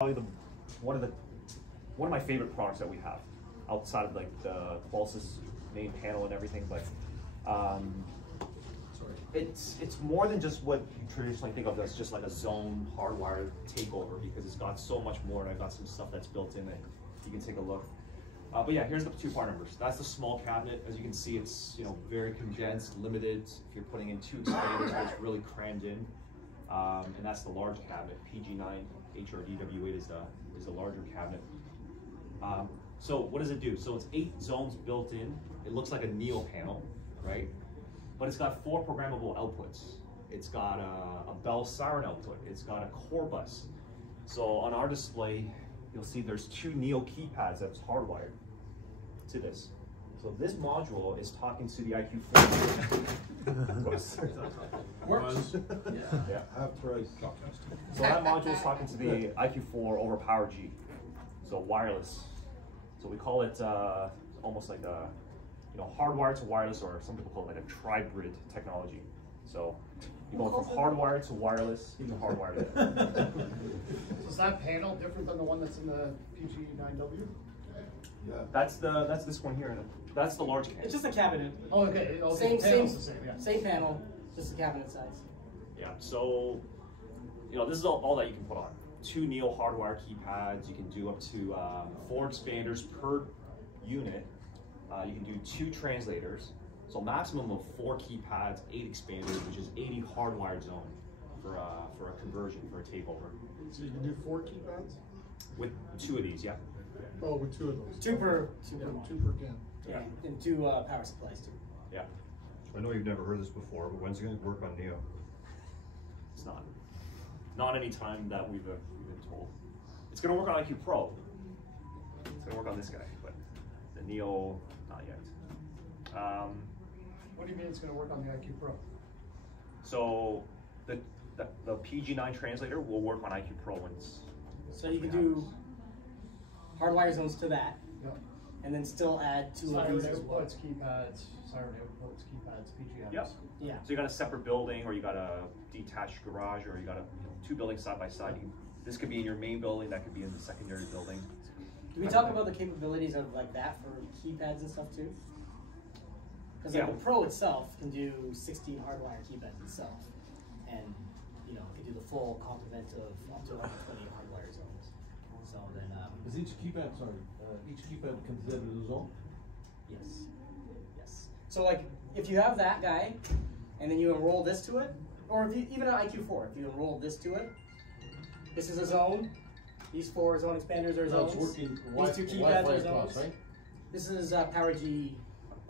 Probably one of my favorite products that we have outside of like the Qualys main panel and everything, but it's more than just what you traditionally think of as just like a zone hardwire takeover, because it's got so much more, and I've got some stuff that's built in that you can take a look. But yeah, here's the two part numbers. That's the small cabinet. As you can see, it's very condensed, limited. If you're putting in 2 expanders, it's really crammed in. And that's the large cabinet. PG9 HRDW8 is the larger cabinet. So what does it do? So it's 8 zones built in. It looks like a Neo panel, right? But it's got 4 programmable outputs. It's got a bell siren output. It's got a core bus. So on our display, you'll see there's 2 Neo keypads that's hardwired to this. So this module is talking to the IQ4. Works. Yeah. Half price. So that module is talking to the IQ4 over Power G. So wireless. So we call it almost like a hardwired to wireless, or some people call it like a tribrid technology. So you go from hardwired to wireless to hardwired. So is that panel different than the one that's in the PG9W? Yeah. That's this one here. That's the large cabinet. It's just a cabinet. Oh, okay. Same yeah. Same panel, just the cabinet size. Yeah. So this is all that you can put on. 2 Neo hardwire keypads. You can do up to 4 expanders per unit. You can do 2 translators. So maximum of 4 keypads, 8 expanders, which is 80 hardwired zone for a conversion, for a takeover. So you can do 4 keypads? With 2 of these, yeah. Oh, with 2 of those. 2 per can. Yeah, and 2 power supplies too. Yeah. I know you've never heard this before, but when's it going to work on Neo? It's not any time that we've been told. It's going to work on IQ Pro. It's going to work on this guy, but the Neo, not yet. What do you mean it's going to work on the IQ Pro? So the PG9 translator will work on IQ Pro once. So you can do hardwire zones to that, Yep. and then still add 2 of Siren these as well. outputs, keypads, siren outputs, keypads, PGMs. Yep. Yeah. So you got a separate building, or you got a detached garage, or you got 2 buildings side by side. This could be in your main building, that could be in the secondary building. Do we talk about the capabilities of like that for keypads and stuff too? Because like the Pro itself can do 16 hardwire keypads itself, and it can do the full complement of up to 120 hardwire zones. So then, Is each keypad considered a zone? yes. So like if you have that guy, and then you enroll this to it, or if you, even an IQ4, if you enroll this to it, this is a zone. These 4 zone expanders are zones. These 2 keypads are zones. Right? This is Power G.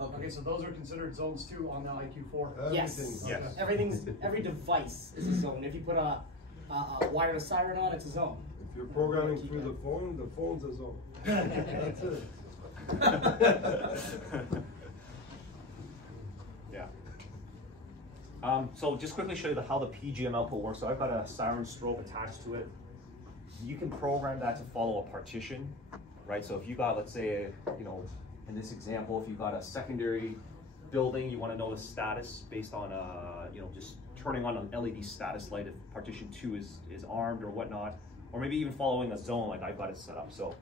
Okay, so those are considered zones too on the IQ4. Yes. Yes. Every device is a zone. If you put a wireless siren on, it's a zone. If you're programming through the phone's a zone. That's it. Yeah. So just quickly show you how the PGM output works. So I've got a siren strobe attached to it. You can program that to follow a partition, right? So if you got, let's say, in this example, if you got a secondary building, you want to know the status based on, just turning on an LED status light if partition 2 is armed or whatnot, or maybe even following a zone like I've got it set up. So,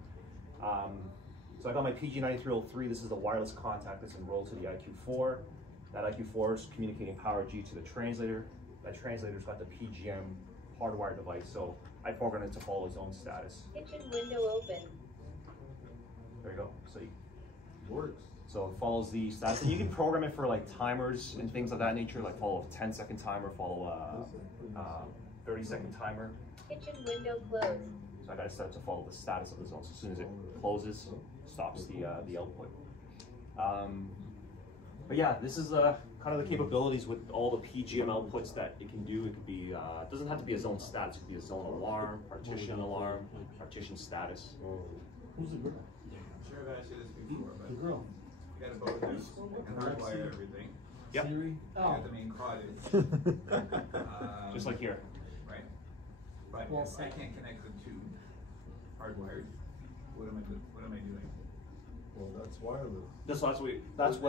so I got my PG9303. This is the wireless contact that's enrolled to the IQ4. That IQ4 is communicating Power G to the translator. That translator's got the PGM hardwired device. So I programmed it to follow zone status. Kitchen window open. There you go. So Works. So it follows the status, and you can program it for like timers and things of that nature, like follow a 10-second timer, follow a 30-second timer. Kitchen window closed. So I got it set to follow the status of the zone. So as soon as it closes, stops the output. But yeah, this is kind of the capabilities with all the PGM outputs that it can do. It could be, it doesn't have to be a zone status. It could be a zone alarm, partition status. Who's the girl? I'm sure I've asked you this before, but The girl. you got a boat house, you can hardwire everything. Yep. Siri? You got the main cottage. Just like here. Right. But Well if I said. can't connect the 2 hardwired, what am I doing? Well, that's wireless. That's what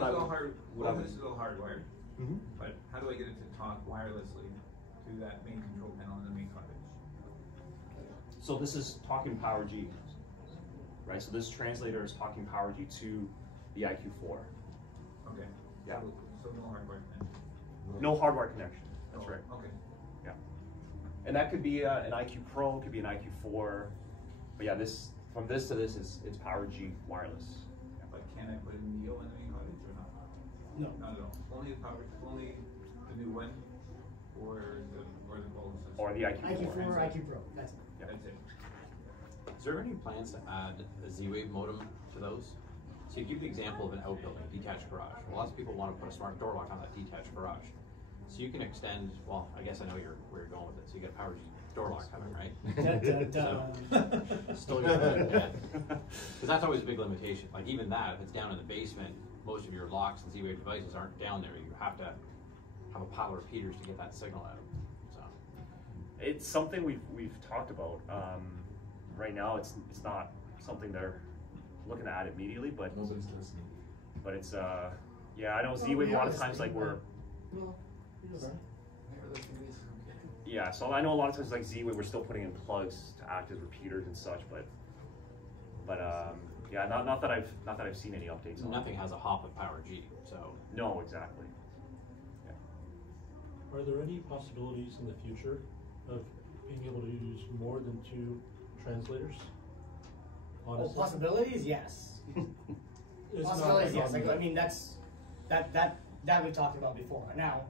I would. This is all hardwired. Mm-hmm. But how do I get it to talk wirelessly to that main control panel in the main cottage? So this is talking Power G, right? So this translator is talking Power G to the IQ4. Okay. Yeah. So no hardware connection. No hardware connection. That's right. Okay. Yeah. And that could be an IQ Pro, could be an IQ4. But yeah, this from this to this is it's Power G wireless. But can I put a Neo in the main cottage or not? No. Not at all. Only the power, only the new one, or the old system. Or the IQ4. IQ4, IQ Pro. That's it. Yeah. That's it. Is there any plans to add a Z-Wave modem to those? So you give the example of an outbuilding, a detached garage. Well, lots of people want to put a smart door lock on that detached garage. So you can extend, well, I guess I know where you're going with it. So you get a Power G door lock coming, right? Dun, dun, dun. Still gonna do it, because that's always a big limitation. Like even that, if it's down in the basement, most of your locks and Z-Wave devices aren't down there. You have to have a pile of repeaters to get that signal out. So It's something we've talked about. Right now, it's not something they're looking to add immediately, but Nobody's listening. but it's yeah, I know Z-Wave a lot of times like we're yeah, so I know a lot of times like Z-Wave we're still putting in plugs to act as repeaters and such, but yeah, not that I've seen any updates on. nothing has a hop of Power G. So No, exactly. Are there any possibilities in the future of being able to use more than 2 translators? Oh, Honestly, possibilities, yes. it's not Possibilities, yes. like Like, I mean, that we talked about before. Now,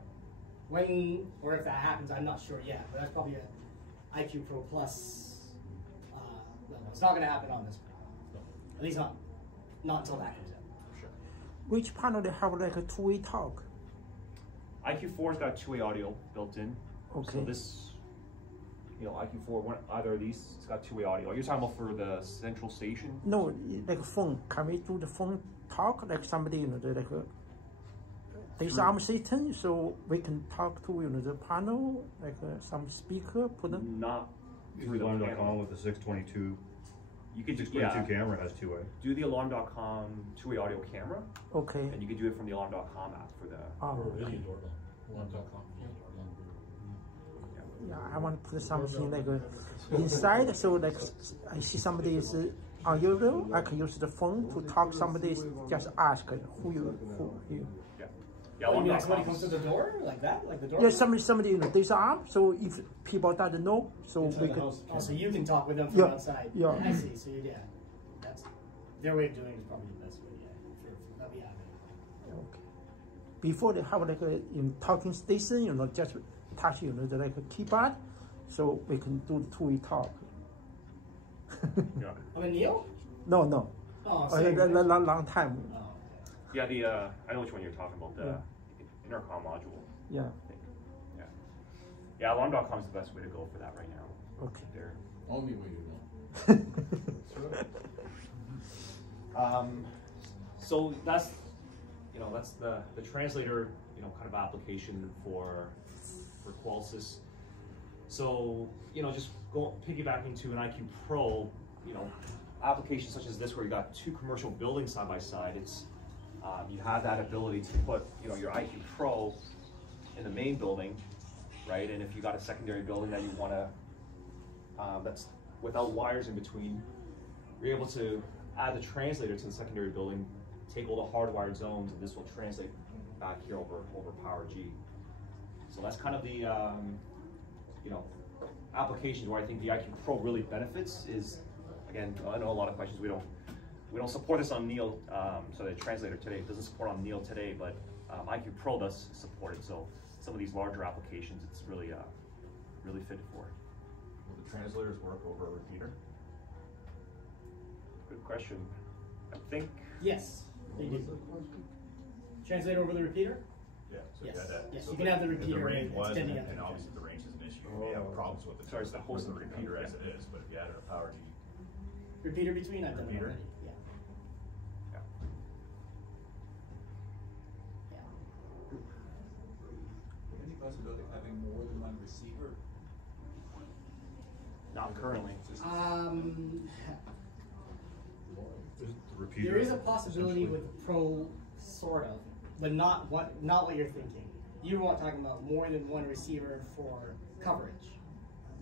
when or if that happens, I'm not sure yet. But that's probably a IQ Pro Plus level. It's not going to happen on this one. At least not until that comes out. sure. Which panel they have like a two-way talk? IQ4's got two-way audio built in. Okay. So this, IQ4, either of these, it's got two-way audio. You're talking about for the central station? No, like phone. Can we do the phone talk like somebody, there's arm system, so we can talk to the panel, like some speaker, put them. Not Through through the alarm.com panel. with the 622. You could just 622 camera has two-way. do the alarm.com two-way audio camera, Okay. and you can do it from the alarm.com app for the. Oh, or a okay. video doorbell. Alarm.com. Yeah, I want to put something like inside, so like I see somebody is on your room, I can use the phone to talk. Somebody just ask who you. Yeah. Yeah, Oh, you mean like somebody alarm.com. comes to the door like that, like the door? Yeah, somebody there's arm. So if people doesn't know, so Inside we the can. house. Oh, so you can talk with them from Yeah, outside. yeah. I see. So yeah, that's their way of doing it is probably the best way. Yeah, for that we have it. Okay. Before they have like a talking station, just touch the like a keypad, so we can do the two-way talk. Yeah. I'm a Neo. No. Oh, Oh, same. long time. Oh, Yeah, I know which one you're talking about, the intercom module. Yeah. Thing. Yeah. Yeah, alarm.com is the best way to go for that right now. Okay. There. Only way you know. So that's the translator kind of application for Qualsys. So just piggybacking to an IQ Pro, applications such as this where you got two commercial buildings side by side, it's you have that ability to put your IQ Pro in the main building, right? And if you got a secondary building that you want to that's without wires in between, you're able to add the translator to the secondary building, take all the hardwired zones, and this will translate back here over Power G. So that's kind of the applications where I think the IQ Pro really benefits. Is again, I know a lot of questions we don't support this on Neo, so the translator today it doesn't support on Neo today, but IQ Pro does support it. So some of these larger applications, it's really really fitted for it. Will the translators work over a repeater? Good question. I think yes, they do. Translate over the repeater. Yeah, so Yes. you had that. Yes, So you can have the if repeater range was, and extending out. obviously the range is an issue. You may have problems with Sorry, it's the host with of the the repeater repeater, as it is, but if you added a Power G, Repeater between. I've done it Repeater? already. Yeah. Yeah. Yeah. Any possibility of having more than one receiver? not currently. The repeater. There is a possibility with the Pro, sort of, but not what you're thinking. You weren't talking about more than one receiver for coverage.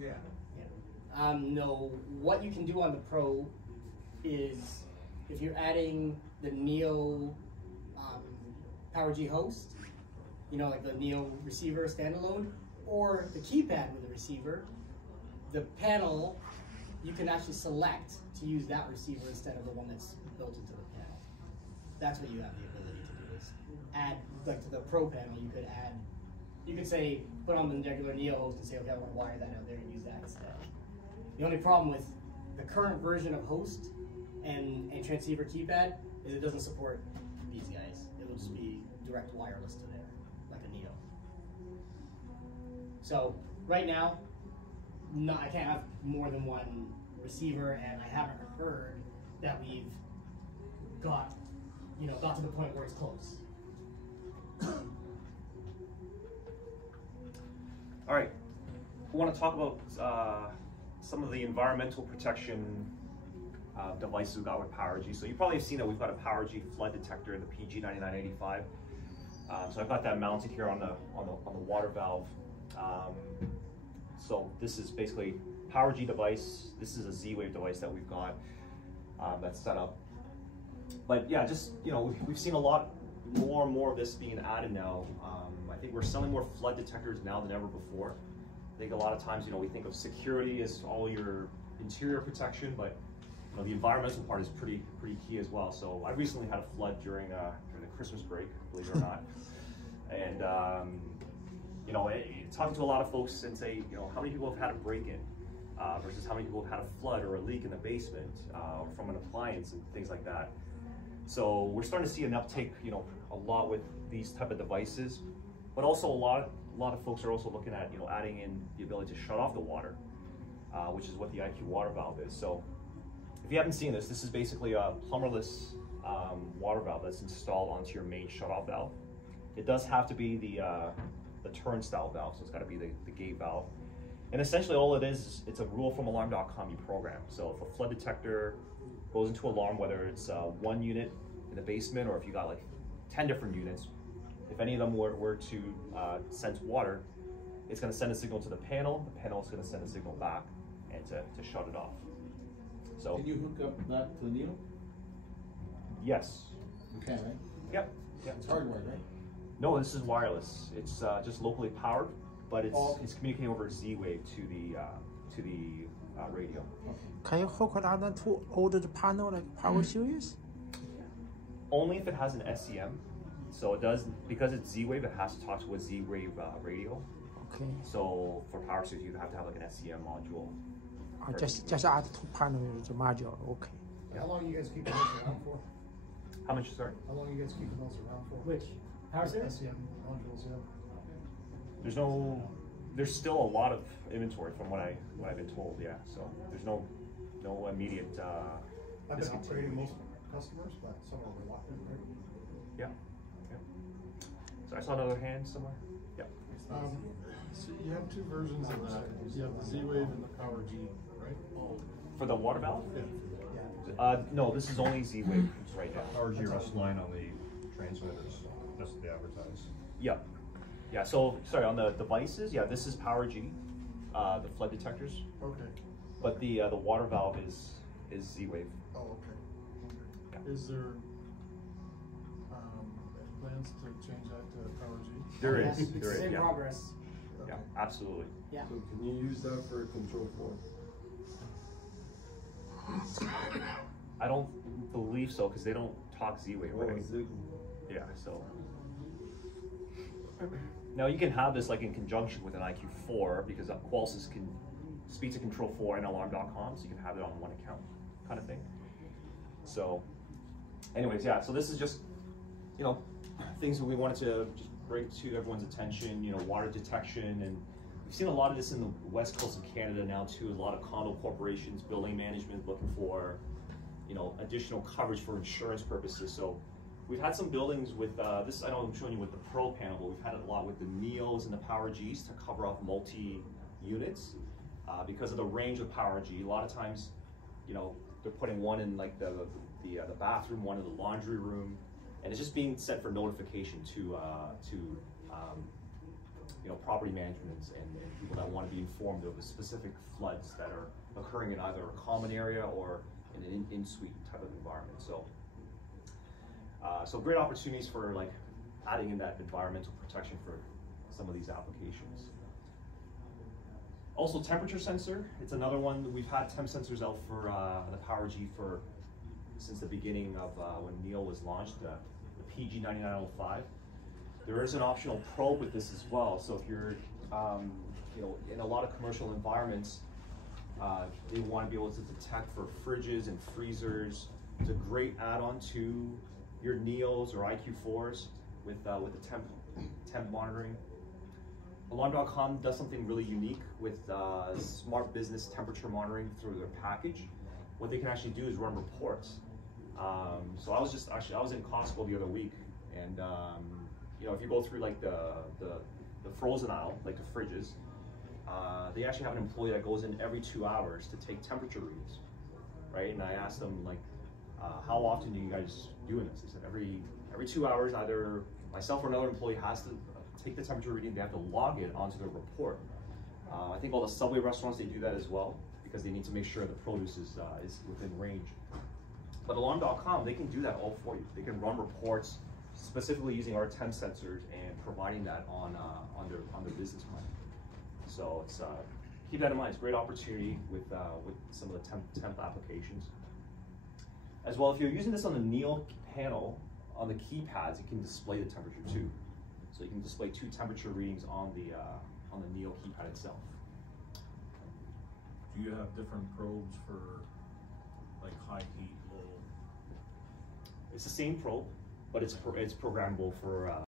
Yeah. Yeah. No, what you can do on the Pro is if you're adding the Neo Power G host, you know, like the Neo receiver standalone, or the keypad with the receiver, the panel, you can actually select to use that receiver instead of the one that's built into the panel. That's what you have the ability to do, is add, like to the Pro panel, you could add, you could say, put on the regular Neo host and say, okay, I want to wire that out there and use that instead. The only problem with the current version of host and transceiver keypad is it doesn't support these guys. It will just be direct wireless to there, like a Neo. So right now, I can't have more than one receiver, and I haven't heard that we've got to the point where it's close. All right, we want to talk about some of the environmental protection devices we got with PowerG. So you probably have seen that we've got a PowerG flood detector in the PG9985. So I've got that mounted here on the water valve. So this is basically PowerG device. This is a Z-Wave device that we've got that's set up. But yeah, just we've seen a lot more and more of this being added now. I think we're selling more flood detectors now than ever before. I think a lot of times, we think of security as all your interior protection, but the environmental part is pretty key as well. So I recently had a flood during the Christmas break, believe it or not, and talking to a lot of folks and say, how many people have had a break-in versus how many people have had a flood or a leak in the basement from an appliance and things like that. So we're starting to see an uptake, a lot with these type of devices, but also a lot of folks are also looking at, adding in the ability to shut off the water, which is what the IQ water valve is. So if you haven't seen this, this is basically a plumberless water valve that's installed onto your main shutoff valve. It does have to be the turnstile valve, so it's got to be the gate valve. And essentially all it is, it's a rule from alarm.com you program. So if a flood detector goes into alarm, whether it's one unit in the basement or if you got like 10 different units, if any of them were to sense water, it's going to send a signal to the panel is going to send a signal back and to shut it off. So can you hook up that to Neo? Yes. You can, right? Yep. It's hardwired, right? No, this is wireless. It's just locally powered, but it's communicating over Z-Wave to the radio. Can you hook that to older panel like Power Series? Only if it has an SEM. So it does, because it's Z-Wave, it has to talk to a Z-Wave radio. Okay. So for Power Series, you have to have like an SEM module. Just add two panels module. Okay. How long are you guys keeping those around for? How much, sorry? How long are you guys keeping those around for? Which? Power Series? SEM modules, yeah. There's still a lot of inventory from what I've been told, yeah. So there's no immediate I've been upgrading most customers, but some are reluctant, right? Yeah. So I saw another hand somewhere. Yeah. So you have two versions of that. You have the Z-Wave and the Power G, right? For the water valve? Yeah. No, this is only Z-Wave right now. Power G rust line on the transmitters. That's what they advertise. Yeah. Yeah, so, sorry, on the devices, yeah, this is Power G, the flood detectors. Okay. But the water valve is Z-Wave. Oh, okay. Yeah. Is there plans to change that to Power G? There is. It's There is, in yeah. progress. Yeah, absolutely. Yeah. So can you use that for Control 4? I don't believe so, because they don't talk Z-Wave, right? Yeah, so. Now you can have this like in conjunction with an IQ4, because Qualys can speak to Control 4 and Alarm.com, so you can have it on one account, kind of thing. So, anyways, yeah. So this is just, things that we wanted to just bring to everyone's attention. Water detection, and we've seen a lot of this in the west coast of Canada now too. A lot of condo corporations, building management looking for, additional coverage for insurance purposes. So. We've had some buildings with this. I know I'm showing you with the Pro panel, but we've had it a lot with the Neos and the Power Gs to cover off multi-units because of the range of Power G. A lot of times, they're putting one in like the bathroom, one in the laundry room, and it's just being set for notification to property management and people that want to be informed of the specific floods that are occurring in either a common area or in an in-suite type of environment. So, so great opportunities for like adding in that environmental protection for some of these applications. Also, temperature sensor. It's another one. We've had temp sensors out for the PowerG since the beginning of when Neil was launched, the PG9905. There is an optional probe with this as well. So if you're, you know, in a lot of commercial environments, they want to be able to detect for fridges and freezers. It's a great add-on to your Neos or IQ4s with the temp monitoring. Alarm.com does something really unique with smart business temperature monitoring through their package. What they can actually do is run reports. So I was in Costco the other week, and you know, if you go through like the frozen aisle, like the fridges, they actually have an employee that goes in every 2 hours to take temperature readings, right? And I asked them like, how often do you guys doing this? They said every 2 hours, either myself or another employee has to take the temperature reading. They have to log it onto their report. I think all the Subway restaurants, they do that as well because they need to make sure the produce is within range. But Alarm.com, they can do that all for you. They can run reports specifically using our temp sensors and providing that on their business plan. So it's keep that in mind. It's a great opportunity with some of the temp applications. As well, if you're using this on the Neil panel, on the keypads, it can display the temperature too. So you can display 2 temperature readings on the Neil keypad itself. Do you have different probes for like high heat, low? It's the same probe, but it's programmable for